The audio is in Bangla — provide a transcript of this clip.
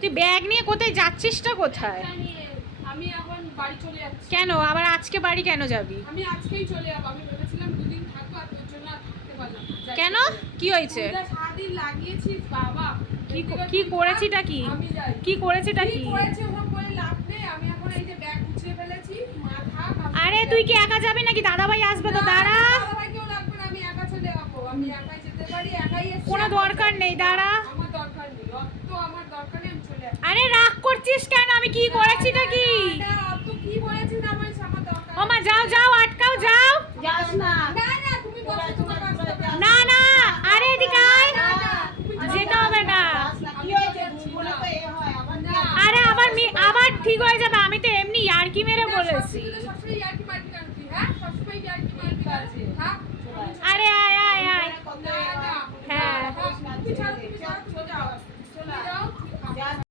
তুই ব্যাগ নিয়ে কোথায় যাচ্ছিসটা কোথায়? আমি এখন বাড়ি চলে যাচ্ছি। কেন আবার আজকে বাড়ি কেন যাবি? আমি আজকেই চলে যাব। আমি ভেবেছিলাম দুদিন থাকবো, আর তোর জন্য আর থাকতে পারলাম না। কেন কি হয়েছে? সারাদিন লাগিয়েছিস বাবা। কি করেছিটা কি? আমি যাই। কি করেছিটা কি? করেছে ওসব বলে লাভ নেই। আমি এখন এই যে ব্যাগ গুছিয়ে ফেলেছি। মাথা আরে তুই কি একা যাবি নাকি? দাদাভাই আসবে তো, দাঁড়া। দাদাভাই কেউ লাগবে না, আমি একা চলে যাবো। আমি একাই যেতে পারি, একাই এসে। কোনো দরকার নেই, দাঁড়া। আমার দরকার নেই, অত আমার দরকার নেই, আমি চলে যাচ্ছি। আরে রাগ করছিস কেন? আমি কি করেছিটা কি? অত কি বলেছিস আমার দরকার। ও মা যাও যাও, আটকাও, যাও। যাস না। না না তুমি বসো, তোমার কাছে না না, আরে এদিকে আয়। যেতে হবে না। কি হয়েছে? বলে তো এ হয় আবার না। আরে আবার ঠিক হয়ে যাবে। আমি তো এমনি ইয়ার্কি মেরে বলেছি। সবসময় ইয়ার্কি মারবি কেন তুই? হ্যাঁ সবসময় ইয়ার্কি মারবি কেন? হ্যাঁ আরে আয় আয় আয়। কত হ্যাঁ তুমি ছাড়ো, তুমি ছাড়ো।